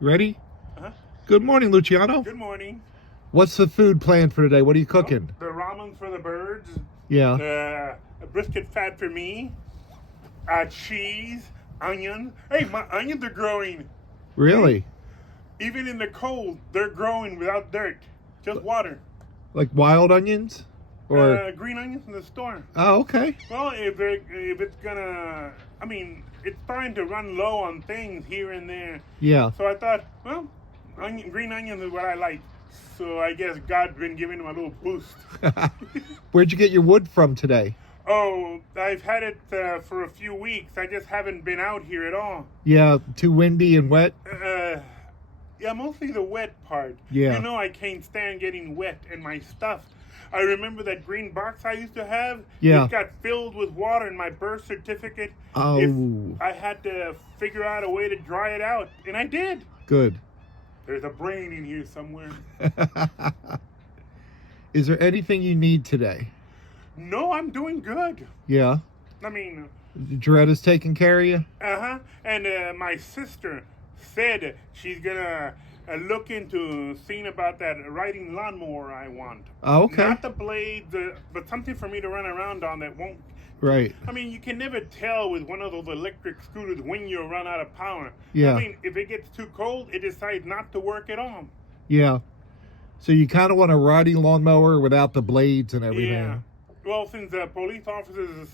Ready? Uh-huh. Good morning, Luciano. Good morning. What's the food plan for today? What are you cooking? The ramen for the birds. Yeah. The brisket fat for me. Cheese, onion. Hey, my onions are growing. Really? Even in the cold, they're growing without dirt. Just water. Like wild onions? Or Green onions in the store. oh, okay. Well, if it's gonna, it's starting to run low on things here and there. Yeah. So I thought, well, green onions is what I like. So I guess God's been giving them a little boost. Where'd you get your wood from today? Oh, I've had it for a few weeks. I just haven't been out here at all. Yeah, too windy and wet? Yeah, mostly the wet part. Yeah. You know I can't stand getting wet in my stuff. I remember that green box I used to have. Yeah. It got filled with water in my birth certificate. Oh. I had to figure out a way to dry it out, and I did. Good. There's a brain in here somewhere. Is there anything you need today? No, I'm doing good. Yeah. Joretta's taking care of you? Uh-huh. And my sister said she's gonna look into seeing about that riding lawnmower I want. Oh, okay. Not the blades, but something for me to run around on that won't. Right. You can never tell with one of those electric scooters when you'll run out of power. Yeah. If it gets too cold, it decides not to work at all. Yeah. So you kind of want a riding lawnmower without the blades and everything. Yeah. Well, since police officers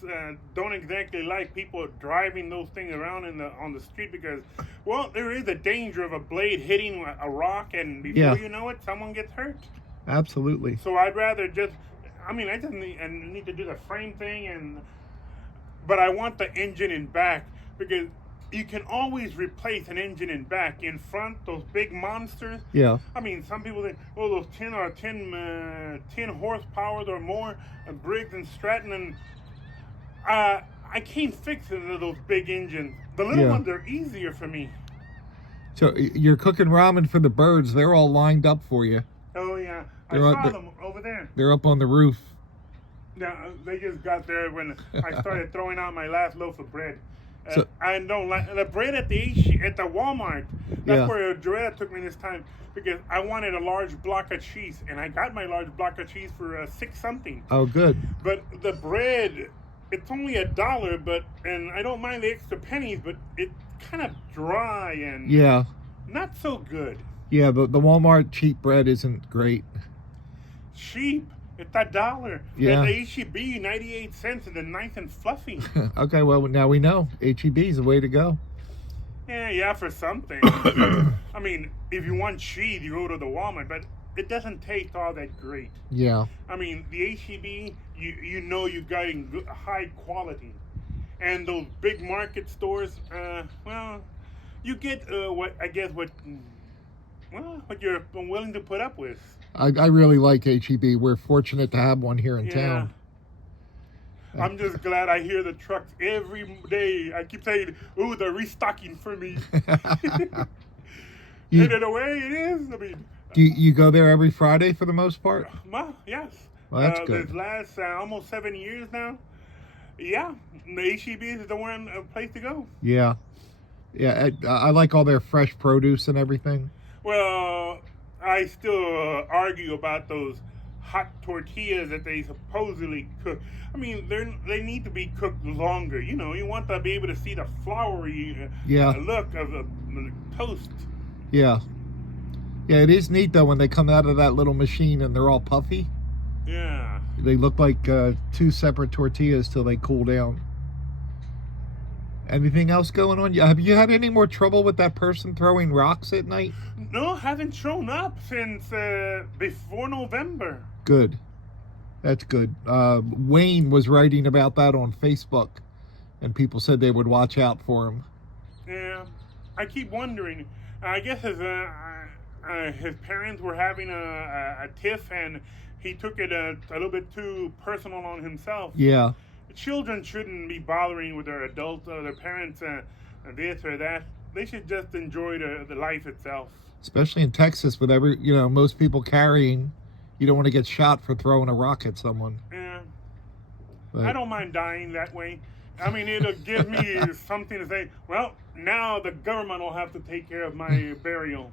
don't exactly like people driving those things around on the street because, well, there is a danger of a blade hitting a rock and before you know it, someone gets hurt. Absolutely. So I'd rather just, I just need to do the frame thing, but I want the engine in back because you can always replace an engine in back. In front, those big monsters. Yeah. Some people think, oh, those 10 horsepower or more, Briggs and Stratton, and I can't fix it into those big engines. The little ones are easier for me. So you're cooking ramen for the birds. They're all lined up for you. Oh, yeah. I saw them over there. They're up on the roof. Yeah, they just got there when I started throwing out my last loaf of bread. So, I don't like the bread at the Walmart. That's where Joretta took me this time because I wanted a large block of cheese, and I got my large block of cheese for $6 something. Oh, good. But the bread, it's only $1, and I don't mind the extra pennies, but it's kind of dry and not so good. Yeah, but the Walmart cheap bread isn't great. Cheap. It's $1. Yeah. And the HEB, 98 cents, and they're nice and fluffy. Okay, well, now we know. HEB is the way to go. Yeah, for something. If you want cheese, you go to the Walmart, but it doesn't taste all that great. Yeah. The HEB, you know you're getting good, high quality. And those big market stores, you get what you're willing to put up with. I really like HEB. We're fortunate to have one here in town. I'm just glad I hear the trucks every day. I keep saying, ooh, they're restocking for me. And in a way, it is. Do you go there every Friday for the most part? Yes. Well, that's good. This last almost 7 years now. Yeah, the HEB is the one place to go. Yeah. Yeah, I like all their fresh produce and everything. Well, I still argue about those hot tortillas that they supposedly cook. They need to be cooked longer. You want to be able to see the floury look of the toast. Yeah. Yeah, it is neat, though, when they come out of that little machine and they're all puffy. Yeah. They look like two separate tortillas till they cool down. Anything else going on? Have you had any more trouble with that person throwing rocks at night? No, haven't shown up since before November. Good. That's good. Wayne was writing about that on Facebook, and people said they would watch out for him. Yeah, I keep wondering. I guess his parents were having a tiff, and he took it a little bit too personal on himself. Yeah. Children shouldn't be bothering with their adults or their parents this or that. They should just enjoy the life itself. Especially in Texas with most people carrying. You don't want to get shot for throwing a rock at someone. Yeah. But I don't mind dying that way. I mean, it'll give me something to say. Well, now the government will have to take care of my burial.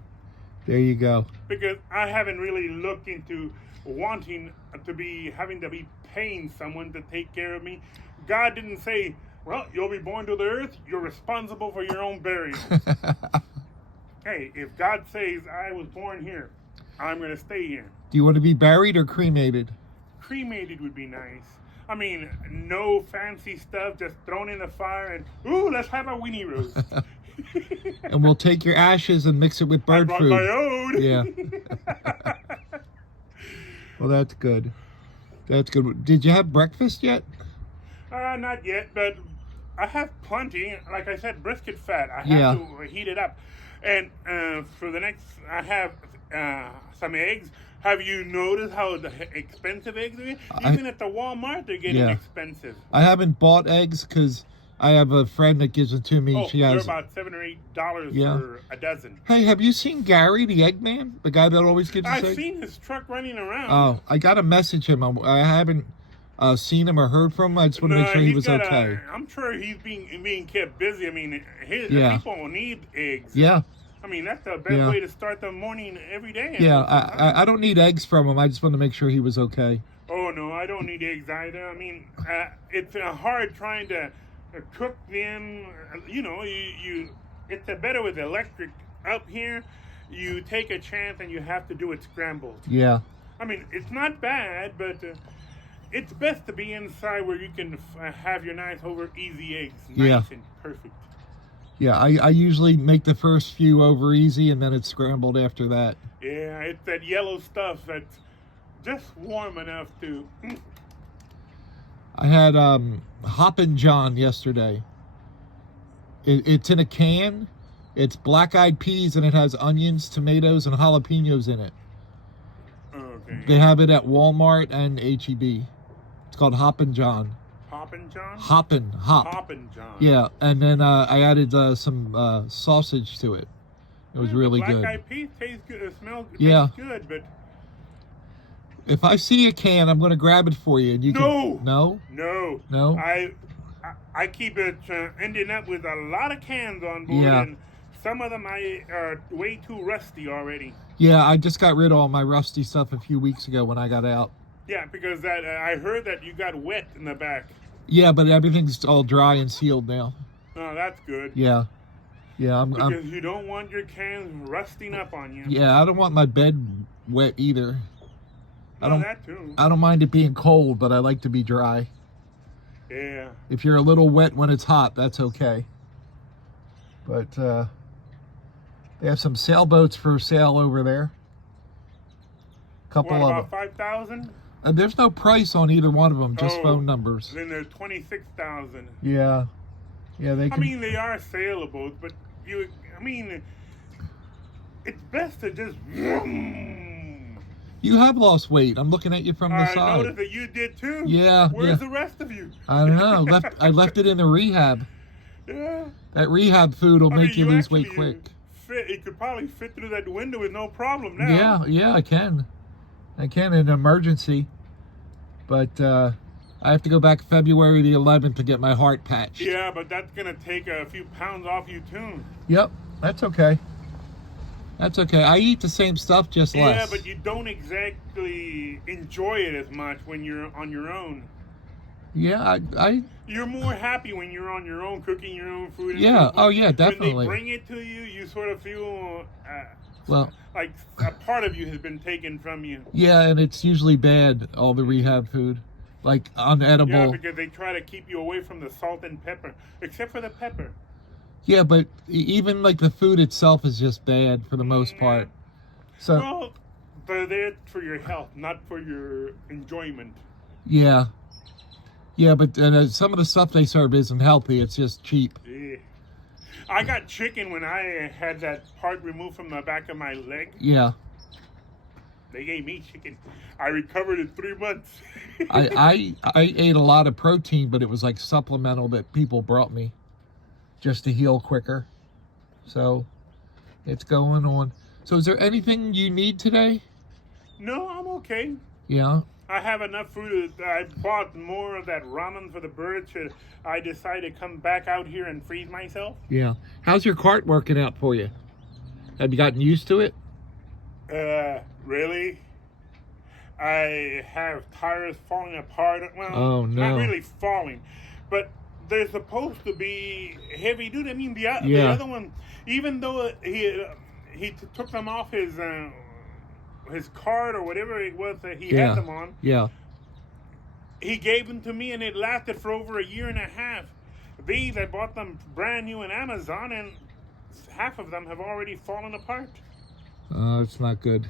There you go. Because I haven't really looked into wanting to be having to be paying someone to take care of me. God didn't say, well, you'll be born to the earth, you're responsible for your own burial. Hey, if God says I was born here, I'm going to stay here. Do you want to be buried or cremated? Cremated would be nice. I mean, no fancy stuff, just thrown in the fire and, ooh, let's have a weenie roast. And we'll take your ashes and mix it with bird I brought food. my own. Yeah. Well, that's good. That's good. Did you have breakfast yet? Not yet, but I have plenty. Like I said, brisket fat. I have Yeah. to heat it up. And for the next, I have some eggs. Have you noticed how expensive eggs are? Even at the Walmart, they're getting expensive. I haven't bought eggs because I have a friend that gives them to me. Oh, She they're has about $7 or $8 for a dozen. Hey, have you seen Gary, the Eggman? The guy that always gives us eggs? I've seen his truck running around. Oh, I got to message him. I haven't seen him or heard from him. I just want to make sure he was okay. I'm sure he's being kept busy. I mean, people need eggs. Yeah. I mean, that's the best way to start the morning every day. Yeah, I don't need eggs from him. I just want to make sure he was okay. Oh, no, I don't need eggs either. I mean, it's hard trying to cook them. You know, it's better with electric. Up here, you take a chance and you have to do it scrambled. Yeah. I mean, it's not bad, but it's best to be inside where you can have your nice over easy eggs. Nice and perfect. Yeah, I usually make the first few over easy and then it's scrambled after that. Yeah, it's that yellow stuff that's just warm enough to... I had Hoppin' John yesterday. It's in a can. It's black-eyed peas and it has onions, tomatoes, and jalapenos in it. Okay. They have it at Walmart and H-E-B. It's called Hoppin' John. Hoppin' John? Hoppin' John. Yeah, and then I added some sausage to it. It was really good. Black-eyed peas tastes good. It smells good, but... If I see a can, I'm going to grab it for you. And you No! Can... No? No. No? I keep it ending up with a lot of cans on board, and some of them are way too rusty already. Yeah, I just got rid of all my rusty stuff a few weeks ago when I got out. Yeah, because I heard that you got wet in the back. Yeah, but everything's all dry and sealed now. Oh, that's good. Yeah. Yeah, because you don't want your cans rusting up on you. Yeah, I don't want my bed wet either. That too. I don't mind it being cold, but I like to be dry. Yeah. If you're a little wet when it's hot, that's okay. But they have some sailboats for sale over there. Couple about of them. 5,000? There's no price on either one of them, just phone numbers. Then they're 26,000. Yeah. Yeah, they can... I mean, they are saleable, but it's best to just... You have lost weight. I'm looking at you from the side. I noticed that you did too. Yeah. Where's the rest of you? I don't know. I left it in the rehab. Yeah. That rehab food will make you lose weight quick. It could probably fit through that window with no problem now. Yeah, I can. I can in an emergency. But I have to go back February the 11th to get my heart patched. Yeah, but that's going to take a few pounds off you too. Yep, that's okay. That's okay. I eat the same stuff, just less. Yeah, but you don't exactly enjoy it as much when you're on your own. Yeah, You're more happy when you're on your own, cooking your own food. Yeah, oh yeah, definitely. When they bring it to you, you sort of feel well, like a part of you has been taken from you. Yeah, and it's usually bad, all the rehab food. Like unedible. Yeah, because they try to keep you away from the salt and pepper, except for the pepper. Yeah, but even like the food itself is just bad for the most part. So well, they're there for your health, not for your enjoyment. Yeah. Yeah, but some of the stuff they serve isn't healthy. It's just cheap. Yeah. I got chicken when I had that part removed from the back of my leg. Yeah. They gave me chicken. I recovered in 3 months. I ate a lot of protein, but it was like supplemental that people brought me just to heal quicker. So it's going on. So is there anything you need today? No, I'm okay. Yeah. I have enough food. I bought more of that ramen for the birds. Should I decide to come back out here and freeze myself? Yeah. How's your cart working out for you? Have you gotten used to it? Really? I have tires falling apart. Well, Oh, no. not really falling, but they're supposed to be heavy duty. I mean, the Yeah. other one, even though he took them off his card or whatever it was that he Yeah. had them on, Yeah. he gave them to me, and it lasted for over a year and a half. These, I bought them brand new on Amazon, and half of them have already fallen apart. It's not good.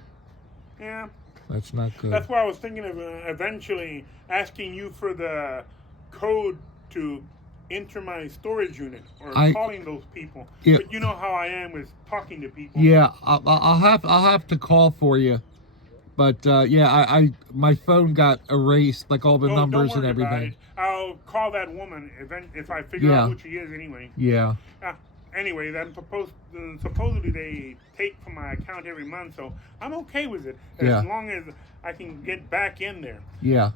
Yeah. That's not good. That's why I was thinking of eventually asking you for the code to enter my storage unit, or calling those people. Yeah. But you know how I am with talking to people. Yeah, I'll have to call for you. But yeah, I my phone got erased, like all the numbers don't worry and about everything. it. I'll call that woman if I figure out who she is anyway. Yeah. Anyway, then supposedly they take from my account every month, so I'm okay with it as long as I can get back in there. Yeah.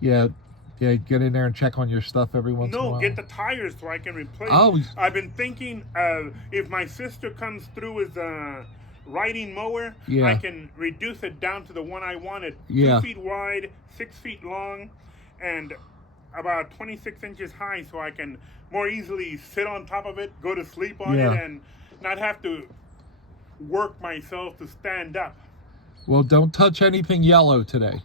Yeah. Yeah. Get in there and check on your stuff every once in a while. No, get the tires so I can replace. Oh. I've been thinking if my sister comes through with a riding mower, I can reduce it down to the one I wanted. 2 feet wide, 6 feet long, and about 26 inches high, so I can more easily sit on top of it, go to sleep on it, and not have to work myself to stand up. Well, don't touch anything yellow today.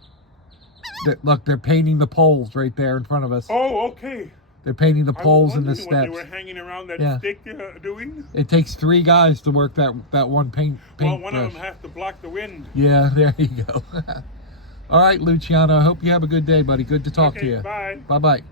Look, they're painting the poles right there in front of us. Oh, okay. They're painting the poles and the steps. What they steps. were hanging around that stick doing? It takes 3 guys to work that one paint. Well, one of them has to block the wind. Yeah, there you go. All right, Luciano, I hope you have a good day, buddy. Good to talk to you. Bye. Bye-bye.